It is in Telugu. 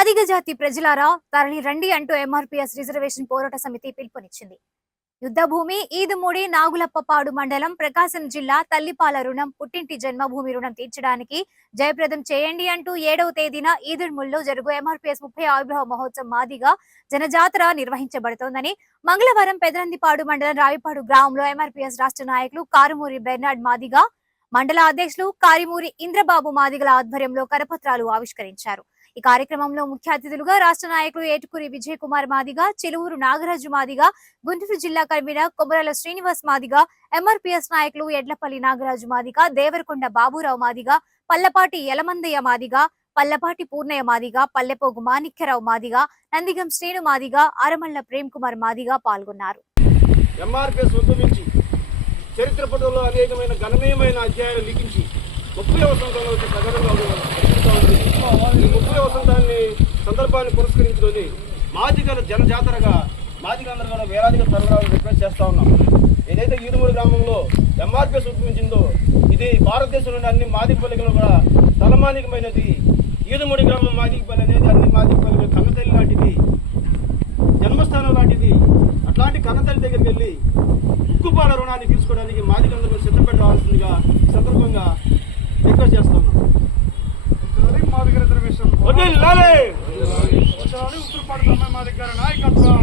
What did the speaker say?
మాదిగ జాతి ప్రజలారా తరలి రండి అంటూ ఎంఆర్పీఎస్ రిజర్వేషన్ పోరాట సమితి పిలుపునిచ్చింది. యుద్ధభూమి ఈదుమూడి నాగులప్పపాడు మండలం ప్రకాశం జిల్లా తల్లిపాల రుణం పుట్టింటి జన్మభూమి రుణం తీర్చడానికి జయప్రదం చేయండి అంటూ 7వ తేదీన ఈదుర్ముల్లో జరుగు ఎంఆర్పీఎస్ 36వ మహోత్సవం మాదిగ జనజాతర నిర్వహించబడుతోందని మంగళవారం పెదనందిపాడు మండలం రావిపాడు గ్రామంలో ఎంఆర్పీఎస్ రాష్ట్ర నాయకులు కారుమూరి బెర్నాడ్ మాదిగ, మండల అధ్యక్షులు కారిమూరి ఇంద్రబాబు మాదిగల ఆధ్వర్యంలో కరపత్రాలు ఆవిష్కరించారు. ఈ కార్యక్రమంలో ముఖ్య అతిథులుగా రాష్ట్ర నాయకులు ఏటుకూరి విజయ్ కుమార్ మాదిగ, చిలువూరు నాగరాజు మాదిగ, గుంటూరు జిల్లా కన్వీనర్ కొమరల శ్రీనివాస్ మాదిగ, ఎంఆర్పీఎస్ నాయకులు ఎడ్లపల్లి నాగరాజు మాదిగ, దేవరకొండ బాబురావు మాదిగ, పల్లపాటి యలమందయ్య మాదిగ, పల్లపాటి పూర్ణయ్య మాదిగ, పల్లెపోగు మాణిక్యరావు మాదిగ, నందిగం శ్రీను మాదిగ, అరమల్ల ప్రేమ్ కుమార్ మాదిగ పాల్గొన్నారు. చరిత్ర పటంలో అనేకమైన గణనీయమైన అధ్యాయాలు లిఖించి 30వ వసంతంలో ఈ 30వ వసంతాన్ని సందర్భాన్ని పురస్కరించుకొని మాదిగల జనజాతరగా మాదిగలందరూ కూడా వేలాదిగా తరగడాలను రిక్వెస్ట్ చేస్తా ఉన్నాం. ఏదైతే ఈదుమూడి గ్రామంలో ఎంఆర్పీఎస్ ఉద్యమించిందో ఇది భారతదేశంలోని అన్ని మాదిగ పల్లికలు కూడా తలమానికమైనది. ఈదుమూడి గ్రామం మాదిగపల్లి అనేది అన్ని మాదిగపల్లి కన్నతల్లి లాంటిది, జన్మస్థానం లాంటిది. అట్లాంటి కన్నతల్లి దగ్గరికి వెళ్ళి ఉక్కుపాల రుణాన్ని తీసుకోవడానికి మాదిగలందరూ సిద్ధపెట్టవలసిందిగా సందర్భంగా రిక్వెస్ట్ చేస్తున్నాం. మాదిగ రిజర్వేషన్ ఉత్తరపాడు మాదిగ నాయకత్వం